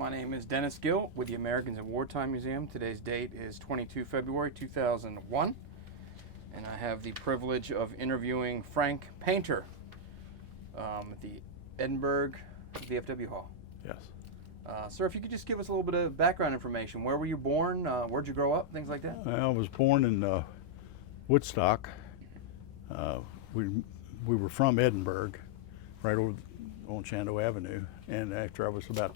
My name is Dennis Gill with the Americans in Wartime Museum. Today's date is 22 February 2001, and I have the privilege of interviewing Frank Painter at the Edinburgh VFW Hall. Yes. Sir, if you could just give us a little bit of background information. Where were you born? Where'd you grow up? Things like that? I was born in Woodstock. We were from Edinburgh, right over on Chandos Avenue. And after I was about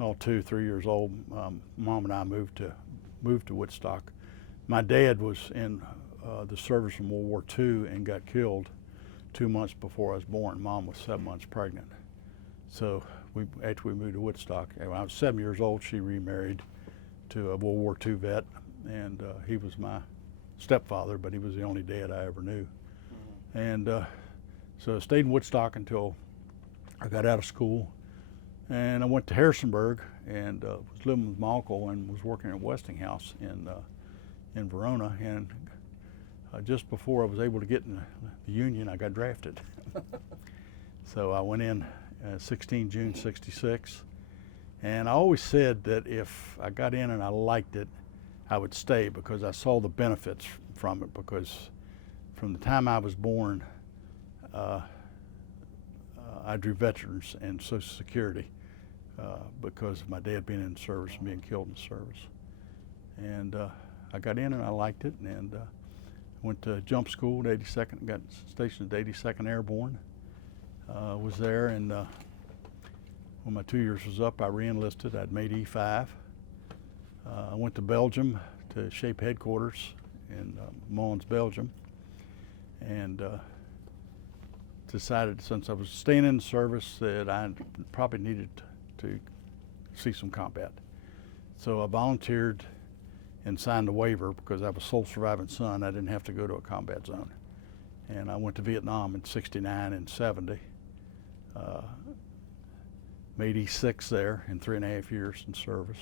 2-3 years old, Mom and I moved to Woodstock. My dad was in the service in World War II and got killed 2 months before I was born. Mom was 7 months pregnant. So after we moved to Woodstock, when I was 7 years old, she remarried to a World War II vet, and he was my stepfather, but he was the only dad I ever knew. Mm-hmm. And so I stayed in Woodstock until I got out of school, and I went to Harrisonburg and was living with my uncle and was working at Westinghouse in Verona. And just before I was able to get in the Union, I got drafted. So I went in 16 June '66, and I always said that if I got in and I liked it, I would stay, because I saw the benefits from it. Because from the time I was born, I drew veterans and Social Security because of my dad being in the service and being killed in the service. And I got in and I liked it, and went to jump school at 82nd, got stationed at 82nd Airborne. Was there, and when my 2 years was up, I re-enlisted. I'd made E5. I went to Belgium to shape headquarters in Mons, Belgium, and decided, since I was staying in the service, that I probably needed to see some combat. So I volunteered and signed a waiver because I was sole surviving son. I didn't have to go to a combat zone. And I went to Vietnam in '69 and '70. Made E6 there in 3.5 years in service.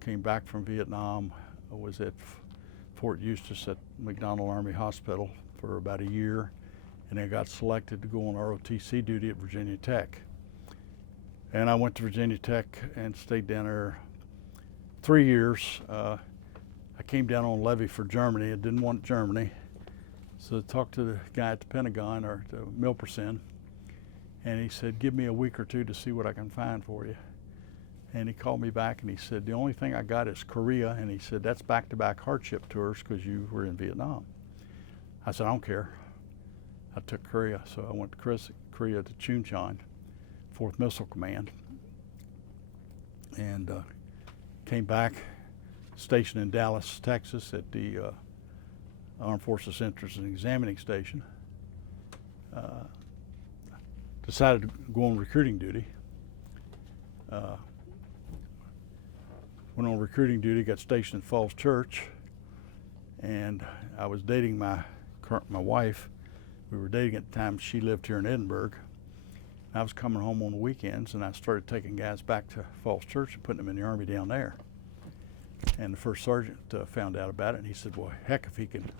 Came back from Vietnam. I was at Fort Eustis at McDonald Army Hospital for about a year, and I got selected to go on ROTC duty at Virginia Tech. And I went to Virginia Tech and stayed down there 3 years. I came down on levy for Germany. I didn't want Germany. So I talked to the guy at the Pentagon, or to Milperson, and he said, give me a week or two to see what I can find for you. And he called me back and he said, the only thing I got is Korea. And he said, that's back-to-back hardship tours because you were in Vietnam. I said, I don't care. I took Korea. So I went to Korea to Chuncheon, 4th Missile Command, and came back, stationed in Dallas, Texas at the Armed Forces Entrance and Examining Station. Decided to go on recruiting duty. Went on recruiting duty, got stationed at Falls Church, and I was dating my wife. We were dating at the time. She lived here in Edinburgh. I was coming home on the weekends, and I started taking guys back to Falls Church and putting them in the Army down there. And the first sergeant found out about it, and he said, well, heck, if he can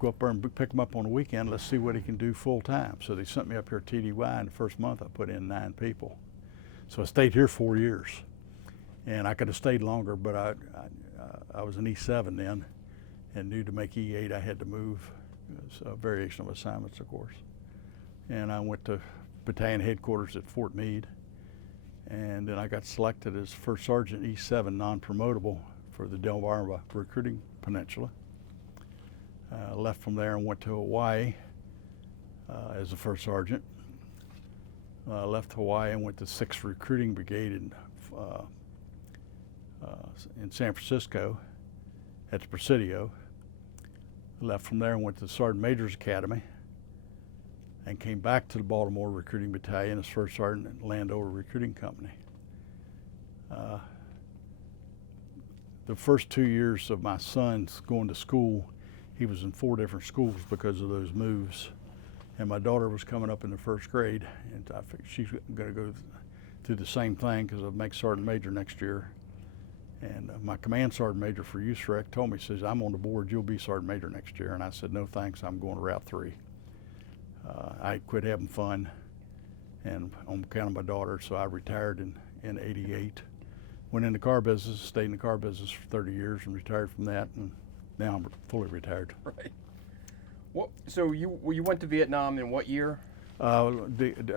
go up there and pick them up on the weekend, let's see what he can do full time. So they sent me up here TDY, and the first month I put in 9 people. So I stayed here 4 years. And I could have stayed longer, but I was an E7 then, and knew to make E8 I had to move. It was a variation of assignments, of course. And I went to battalion headquarters at Fort Meade, and then I got selected as first sergeant E7 non-promotable for the Delmarva recruiting peninsula. Left from there and went to Hawaii as a first sergeant. Left Hawaii and went to 6th Recruiting Brigade in San Francisco at the Presidio. Left from there and went to the Sergeant Major's Academy, and came back to the Baltimore Recruiting Battalion as first sergeant at Landover Recruiting Company. The first 2 years of my son's going to school, he was in 4 different schools because of those moves. And my daughter was coming up in the 1st grade, and I figured she's going to go through the same thing because I'll make Sergeant Major next year. And my command sergeant major for USREC told me, says, I'm on the board, you'll be sergeant major next year. And I said, no thanks, I'm going to Route 3. I quit having fun and on account of my daughter, so I retired in '88. Went in the car business, stayed in the car business for 30 years and retired from that, and now I'm fully retired. Right. So you went to Vietnam in what year? I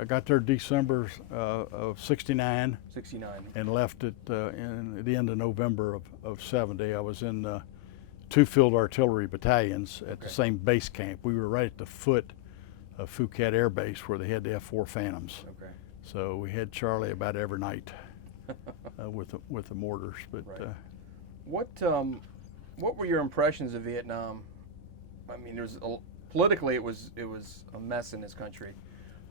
got there December of '69. '69. And left it at the end of November of '70. I was in 2 field artillery battalions at the same base camp. We were right at the foot of Phuket Air Base where they had the F-4 Phantoms. Okay. So we had Charlie about every night with the mortars. But right. What were your impressions of Vietnam? I mean, politically it was a mess in this country.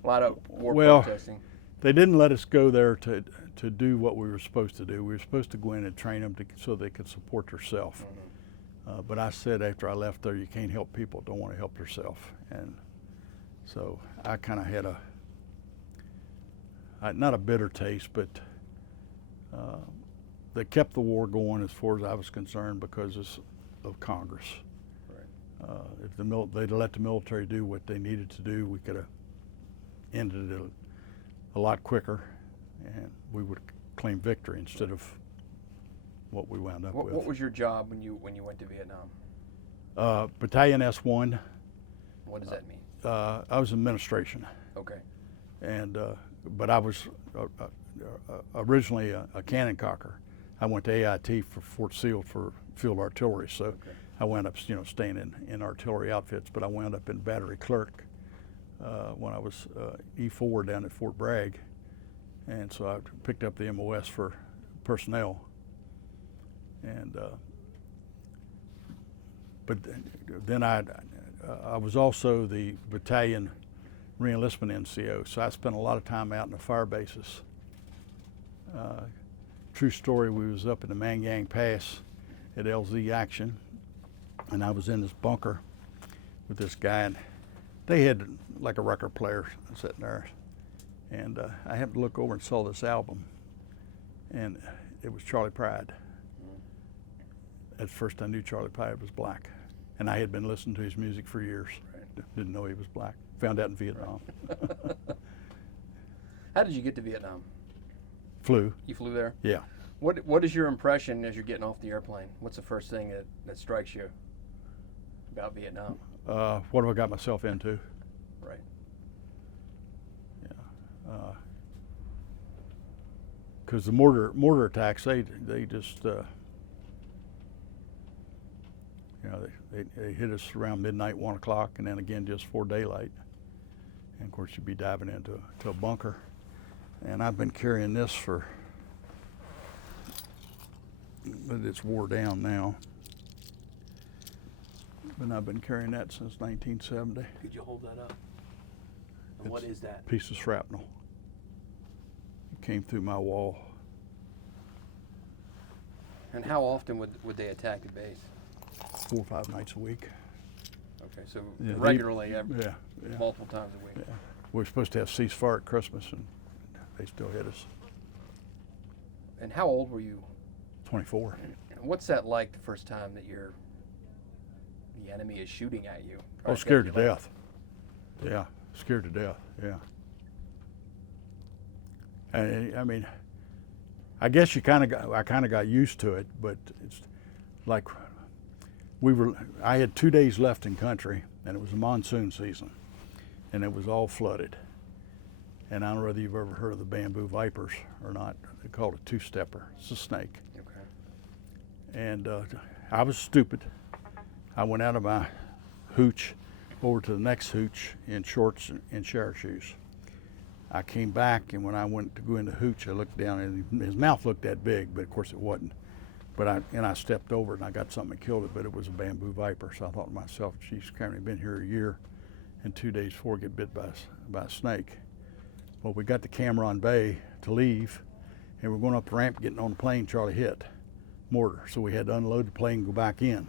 A lot of war protesting. They didn't let us go there to do what we were supposed to do. We were supposed to go in and train them so they could support themselves. Mm-hmm. But I said after I left there, you can't help people who don't want to help themselves. And so I kind of had not a bitter taste, but they kept the war going as far as I was concerned because of Congress. Right. If they'd let the military do what they needed to do, we could have ended it a lot quicker, and we would claim victory instead of what we wound up with. What was your job when you went to Vietnam? Battalion S1. What does that mean? I was administration. Okay. And but I was originally a cannon cocker. I went to AIT for Fort Sill for field artillery, so I wound up staying in artillery outfits. But I wound up in battery clerk when I was E4 down at Fort Bragg, and so I picked up the MOS for personnel. And but then I was also the battalion reenlistment NCO, so I spent a lot of time out in the fire bases. True story, we was up in the Mangyang Pass at LZ Action, and I was in this bunker with this guy, and they had like a record player sitting there, and I happened to look over and saw this album, and it was Charlie Pride. At first I knew Charlie Pride was black, and I had been listening to his music for years. Right. Didn't know he was black. Found out in Vietnam. Right. How did you get to Vietnam? Flew. You flew there? Yeah. What is your impression as you're getting off the airplane? What's the first thing that strikes you about Vietnam? What have I got myself into? Right. Yeah. Because the mortar attacks, they just they hit us around midnight, 1 o'clock, and then again just before daylight. And of course you'd be diving into a bunker. And I've been carrying this but it's wore down now. But I've been carrying that since 1970. Could you hold that up? And what is that? Piece of shrapnel. It came through my wall. And how often would they attack the base? 4 or 5 nights a week. Okay, so regularly, yeah. Multiple times a week. Yeah. We were supposed to have ceasefire at Christmas, and they still hit us. And how old were you? 24. What's that like the first time that the enemy is shooting at you? Oh, scared to death. Yeah, scared to death. Yeah. And I mean, I guess I kind of got used to it, but it's like I had 2 days left in country, and it was a monsoon season, and it was all flooded. And I don't know whether you've ever heard of the bamboo vipers or not. They call it a two-stepper. It's a snake. Okay. And I was stupid. I went out of my hooch over to the next hooch in shorts and shower shoes. I came back, and when I went to go in the hooch, I looked down, and his mouth looked that big, but of course it wasn't. But I stepped over it, and I got something that killed it, but it was a bamboo viper. So I thought to myself, geez, Cameron, been here a year and 2 days before I get bit by a snake. Well, we got to Cameron Bay to leave, and we're going up the ramp, getting on the plane. Charlie hit mortar, so we had to unload the plane and go back in.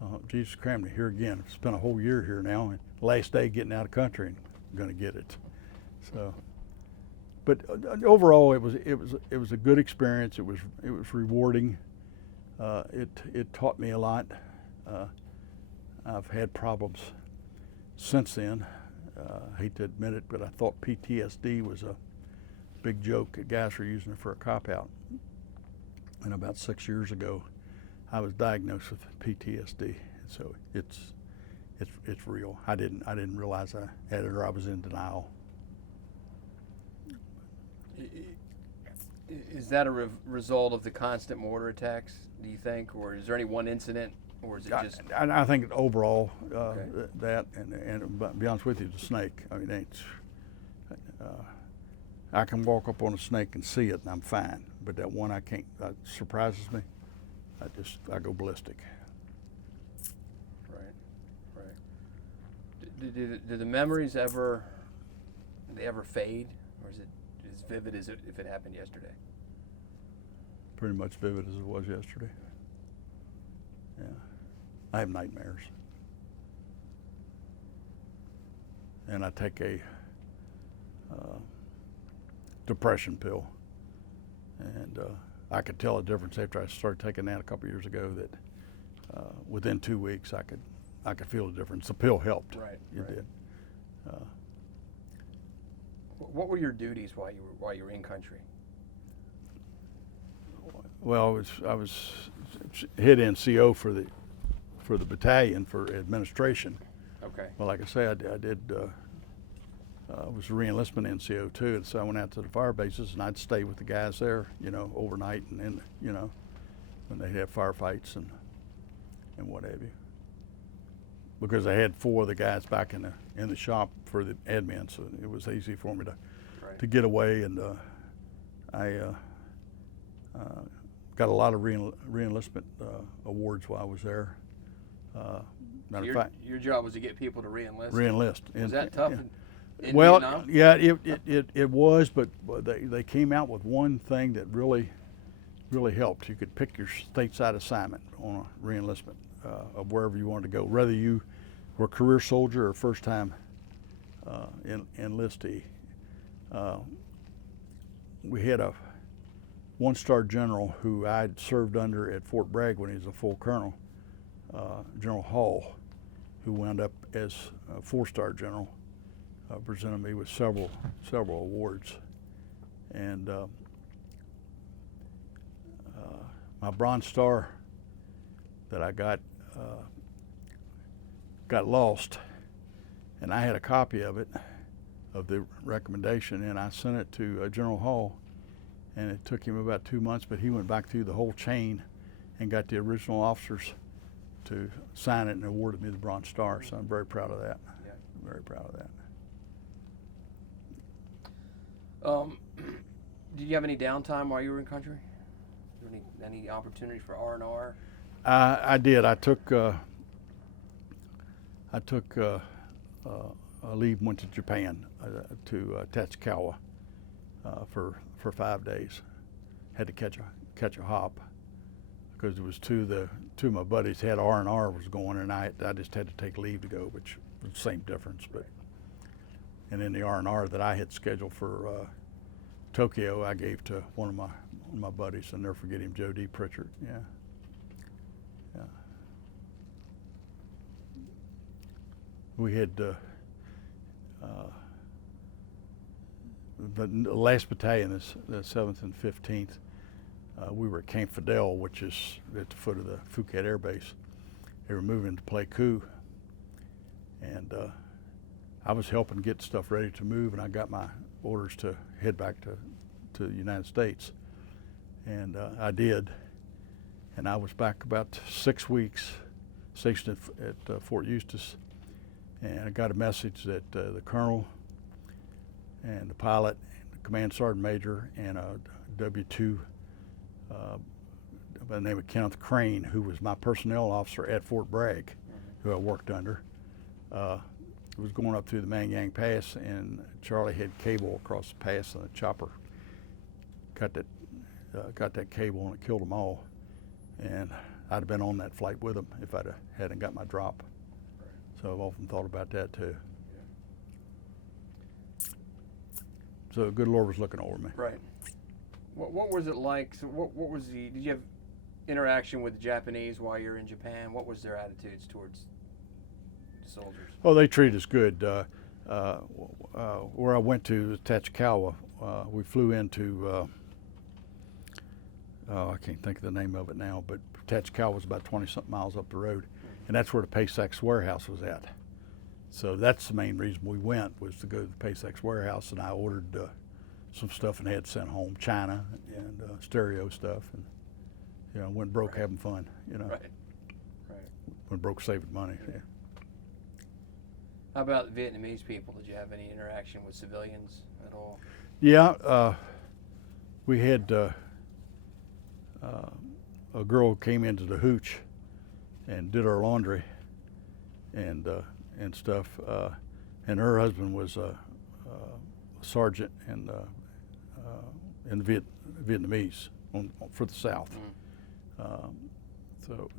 So, Jesus, Cameron, here again. Spent a whole year here now, and last day getting out of country, and I'm going to get it. So, but overall, it was a good experience. It was rewarding. It taught me a lot. I've had problems since then. I hate to admit it, but I thought PTSD was a big joke that guys were using it for a cop out. And about 6 years ago, I was diagnosed with PTSD. So it's real. I didn't realize I had it, or I was in denial. Is that a result of the constant mortar attacks, do you think, or is there any one incident, or is it just? I think overall Okay. that, and to be honest with you, the snake. I mean, it's. I can walk up on a snake and see it, and I'm fine. But that one I can't. That surprises me. I go ballistic. Right. Do the memories ever fade, or is it as vivid as if it happened yesterday? Pretty much vivid as it was yesterday. Yeah, I have nightmares, and I take a depression pill, and I could tell a difference after I started taking that a couple years ago. That within 2 weeks I could feel the difference. The pill helped. Right. It did. What were your duties while you were in country? Well, I was head NCO for the battalion for administration. Okay. Well, like I say, I did. I was a re-enlistment NCO too, and so I went out to the fire bases, and I'd stay with the guys there, overnight, and then, when they'd have firefights and what have you. Because I had 4 of the guys back in the shop for the admin, so it was easy for me to get away, and I got a lot of re-enlistment awards while I was there. Matter of fact, your job was to get people to re-enlist. Re-enlist. Was that tough? Yeah. In Well, Vietnam? yeah, it was, but they came out with one thing that really helped. You could pick your stateside assignment on a re-enlistment of wherever you wanted to go, whether you were a career soldier or first-time enlistee. We had a one-star general who I'd served under at Fort Bragg when he was a full colonel, General Hall, who wound up as a 4-star general. Presented me with several awards, and my Bronze Star that I got lost, and I had a copy of it, of the recommendation, and I sent it to General Hall, and it took him about 2 months, but he went back through the whole chain and got the original officers to sign it and awarded me the Bronze Star. So I'm very proud of that. Yeah. I'm very proud of that. Did you have any downtime while you were in country? Any opportunity for R&R? I did. I took a leave, went to Japan to Tachikawa for 5 days. Had to catch a hop because it was two of my buddies had R&R was going, and I just had to take leave to go, which was the same difference. But and then the R&R that I had scheduled for Tokyo, I gave to one of my buddies. I'll never forget him, Joe D. Pritchard. Yeah. We had the last battalion, the 7th and 15th. We were at Camp Fidel, which is at the foot of the Phuket Air Base. They were moving to Pleiku, and I was helping get stuff ready to move, and I got my orders to head back to the United States, and I did, and I was back about 6 weeks, stationed at Fort Eustis, and I got a message that the colonel and the pilot, and the command sergeant major, and a W-2 by the name of Kenneth Crane, who was my personnel officer at Fort Bragg, who I worked under, was going up through the Mangyang Pass, and Charlie had cable across the pass, and the chopper got that cable, and it killed them all. And I'd have been on that flight with them if hadn't got my drop. So I've often thought about that too. So the good Lord was looking over me. Right. What was it like? So did you have interaction with the Japanese while you were in Japan? What was their attitudes towards the soldiers? Oh, they treated us good. Where I went to, Tachikawa, we flew into, I can't think of the name of it now, but Tachikawa was about 20-something miles up the road, and that's where the PASEX warehouse was at. So that's the main reason we went, was to go to the PASEX warehouse, and I ordered some stuff and had sent home, china and stereo stuff, and went broke having fun. Right. Went broke saving money. Yeah. How about Vietnamese people? Did you have any interaction with civilians at all? Yeah, we had a girl came into the hooch and did our laundry and stuff, and her husband was a sergeant in Vietnamese for the South. So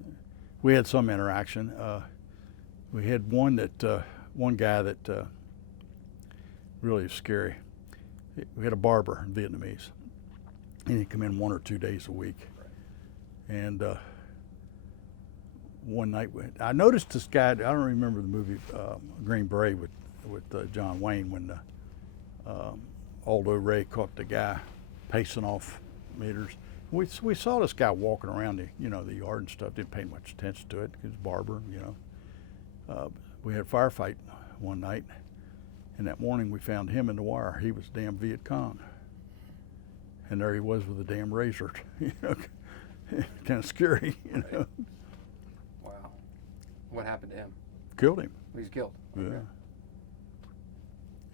we had some interaction. We had one guy that really is scary. We had a barber in Vietnamese, and he'd come in 1 or 2 days a week. And one night, I noticed this guy. I don't remember the movie Green Beret with John Wayne, when Aldo Ray caught the guy pacing off meters. We saw this guy walking around the yard and stuff. Didn't pay much attention to it. He was a barber, We had a firefight one night, and that morning we found him in the wire. He was damn Viet Cong, and there he was with a damn razor. Kind of scary, Wow. What happened to him? Killed him. He was killed. Yeah. Okay.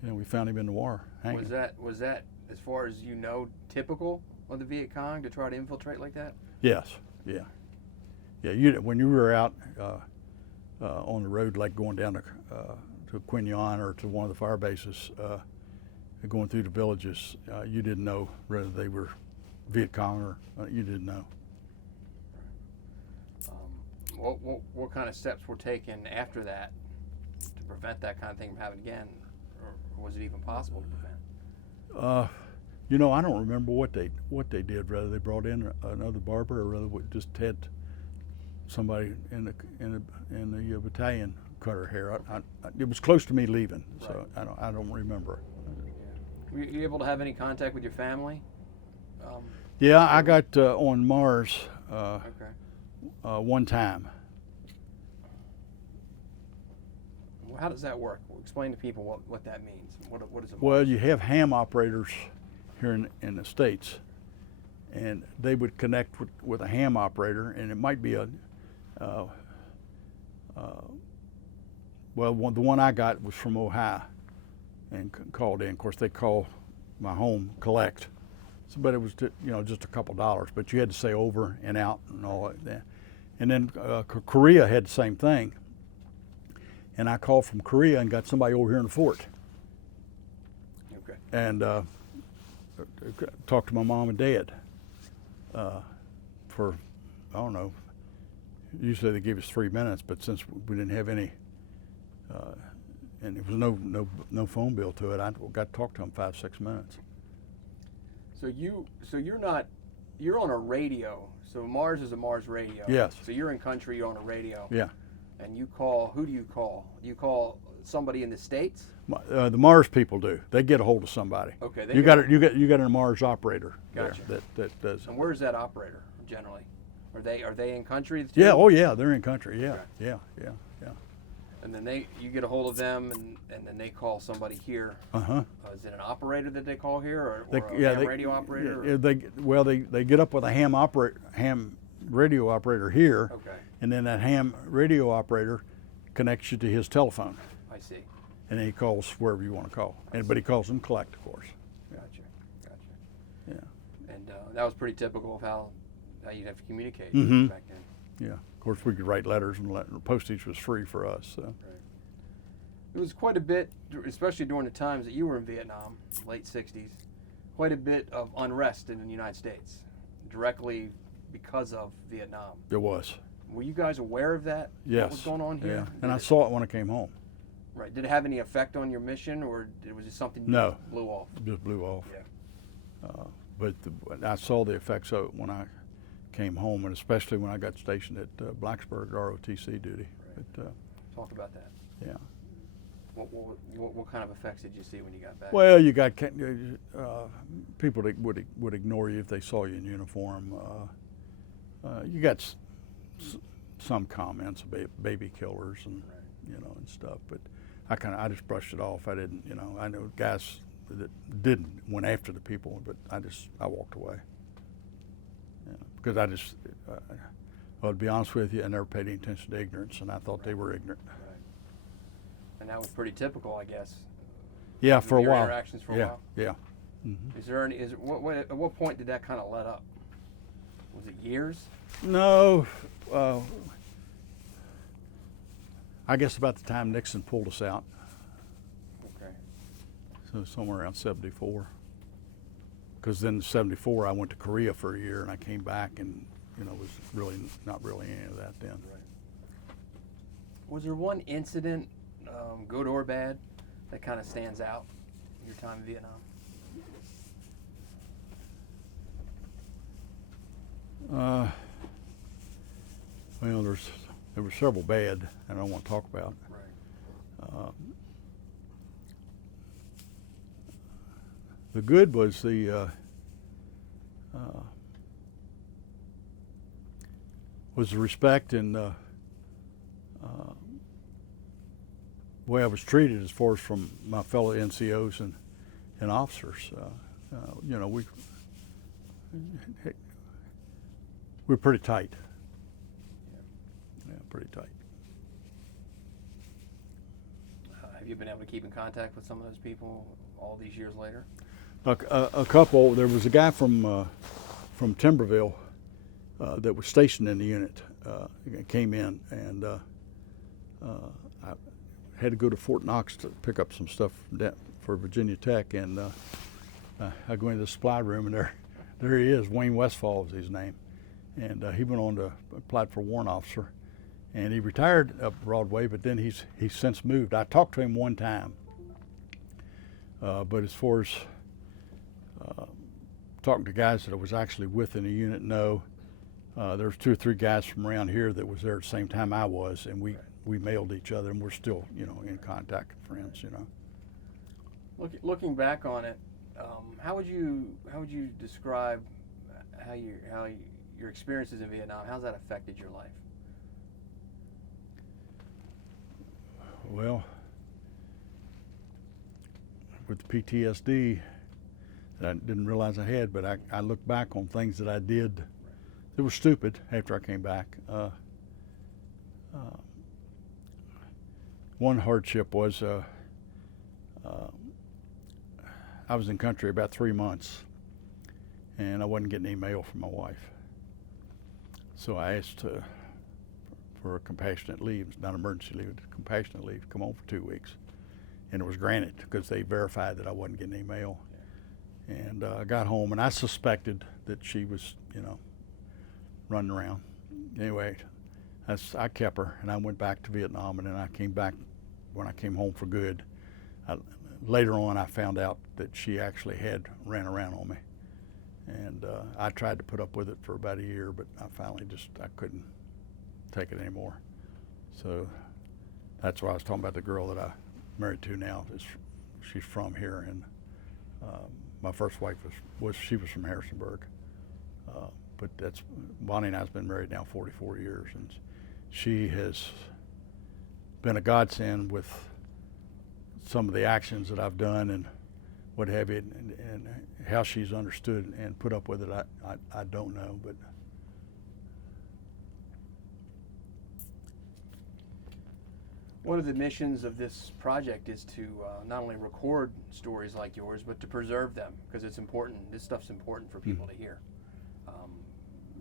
Yeah, we found him in the wire. Hanging. Was that, as far as you know, typical of the Viet Cong to try to infiltrate like that? Yes. Yeah. When you were out on the road, like going down to Quin Yon or to one of the fire bases, going through the villages, you didn't know whether they were Viet Cong or you didn't know. What kind of steps were taken after that to prevent that kind of thing from happening again, or was it even possible to prevent? I don't remember what they did. Whether they brought in another barber, or whether we just had somebody in the battalion cut her hair. It was close to me leaving, so Right. I don't remember. Were you able to have any contact with your family? Yeah, I got on Mars Okay. one time. Well, how does that work? Explain to people what that means. What is it? Well, you have ham operators here in the States, and they would connect with a ham operator, and it might be the one I got was from Ohio and called in. Of course, they call my home collect, but it was just a couple dollars, but you had to say over and out and all that. And then Korea had the same thing, and I called from Korea and got somebody over here in the fort. Okay. And talked to my mom and dad for, I don't know, usually they give us 3 minutes, but since we didn't have any, and there was no phone bill to it, I got to talk to them 5-6 minutes. So you're on a radio. So Mars is a Mars radio. Yes. So you're in country, you're on a radio. Yeah. And you call, who do you call? You call somebody in the States? The Mars people do. They get a hold of somebody. Okay. You got a Mars operator Gotcha. there that does. And where's that operator generally? Are they in country too? Yeah. Oh yeah, they're in country. Yeah. Okay. Yeah. And then you get a hold of them, and then they call somebody here. Is it an operator that they call here, or a ham radio operator? Yeah, they get up with a ham radio operator here, Okay. and then that ham radio operator connects you to his telephone, I see. and then he calls wherever you want to call. But he calls them collect, of course. Gotcha. Yeah. And that was pretty typical of how you'd have to communicate Mhm. back then. Yeah. Of course, we could write letters, and postage was free for us. So. Right. It was quite a bit, especially during the times that you were in Vietnam, late 60s, quite a bit of unrest in the United States, directly because of Vietnam. There was. Were you guys aware of that? Yes. What was going on here? Yeah. And I saw it when I came home. Right. Did it have any effect on your mission, or was it something you No. blew off? It just blew off. Yeah. But I saw the effects of it when I came home, and especially when I got stationed at Blacksburg ROTC duty. Right. But, Talk about that. yeah. What kind of effects did you see when you got back? Well, you got people that would ignore you if they saw you in uniform. You got some comments about baby killers and and stuff, but I just brushed it off. I didn't, I know guys that went after the people, but I walked away. Because well, to be honest with you, I never paid any attention to ignorance, and I thought they were ignorant. Right. And that was pretty typical, I guess. Yeah, for a your while. Interactions for a while. Yeah. Mm-hmm. Is there any? At what point did that kind of let up? Was it years? No. I guess about the time Nixon pulled us out. Okay. So somewhere around '74. Because then in '74 I went to Korea for a year and I came back and was really not really any of that then. Right. Was there one incident, good or bad, that kind of stands out in your time in Vietnam? Well, there were several bad I don't want to talk about. Right. The good was the respect and way I was treated as far as from my fellow NCOs and officers. We're pretty tight. Yeah, pretty tight. Have you been able to keep in contact with some of those people all these years later? A couple. There was a guy from Timberville that was stationed in the unit. Came in, and I had to go to Fort Knox to pick up some stuff for Virginia Tech, and I go into the supply room, and there he is. Wayne Westfall is his name, and he went on to apply for warrant officer, and he retired up Broadway, but then he's since moved. I talked to him one time, but as far as talking to guys that I was actually with in the unit, no. There was 2 or 3 guys from around here that was there at the same time I was, and we mailed each other, and we're still in contact, friends. Looking back on it, how would you describe how your experiences in Vietnam? How's that affected your life? Well, with the PTSD that I didn't realize I had, but I look back on things that I did that were stupid after I came back. One hardship was I was in country about 3 months, and I wasn't getting any mail from my wife. So I asked for a compassionate leave, not emergency leave, compassionate leave, come home for 2 weeks. And it was granted because they verified that I wasn't getting any mail. And I got home, and I suspected that she was, running around. Anyway, I kept her, and I went back to Vietnam, and then I came back when I came home for good. Later on, I found out that she actually had ran around on me. And I tried to put up with it for about a year, but I finally I couldn't take it anymore. So that's why I was talking about the girl that I married to now. She's from here, and my first wife was from Harrisonburg. But Bonnie and I's been married now 44 years, and she has been a godsend with some of the actions that I've done and what have you, and how she's understood and put up with it, I don't know. But one of the missions of this project is to not only record stories like yours, but to preserve them, because it's important. This stuff's important for people to hear,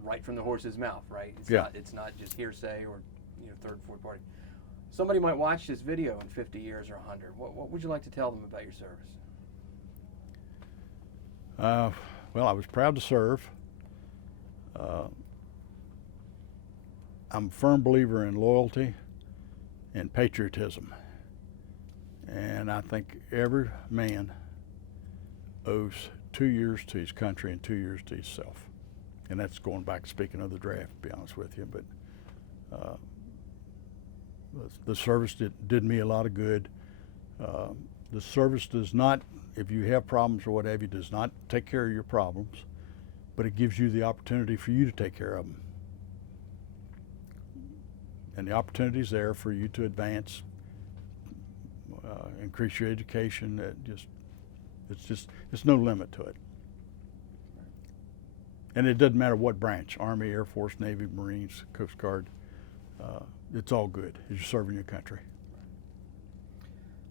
right from the horse's mouth. Right? It's not just hearsay or third, fourth party. Somebody might watch this video in 50 years or 100. What would you like to tell them about your service? Well, I was proud to serve. I'm a firm believer in loyalty and patriotism. And I think every man owes 2 years to his country and 2 years to himself. And that's going back, speaking of the draft, to be honest with you. But the service did me a lot of good. The service does not, if you have problems or what have you, does not take care of your problems, but it gives you the opportunity for you to take care of them. And the opportunity is there for you to advance, increase your education. It's no limit to it. And it doesn't matter what branch, Army, Air Force, Navy, Marines, Coast Guard, it's all good as you're serving your country.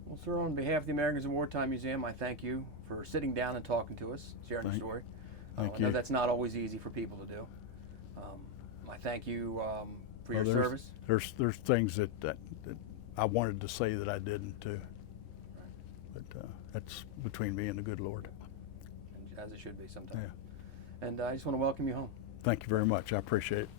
Well, sir, on behalf of the Americans in Wartime Museum, I thank you for sitting down and talking to us, sharing your story. Thank I you. know that's not always easy for people to do. I thank you for your service. There's things that I wanted to say that I didn't too. But that's between me and the good Lord. As it should be sometimes. Yeah. And I just want to welcome you home. Thank you very much. I appreciate it.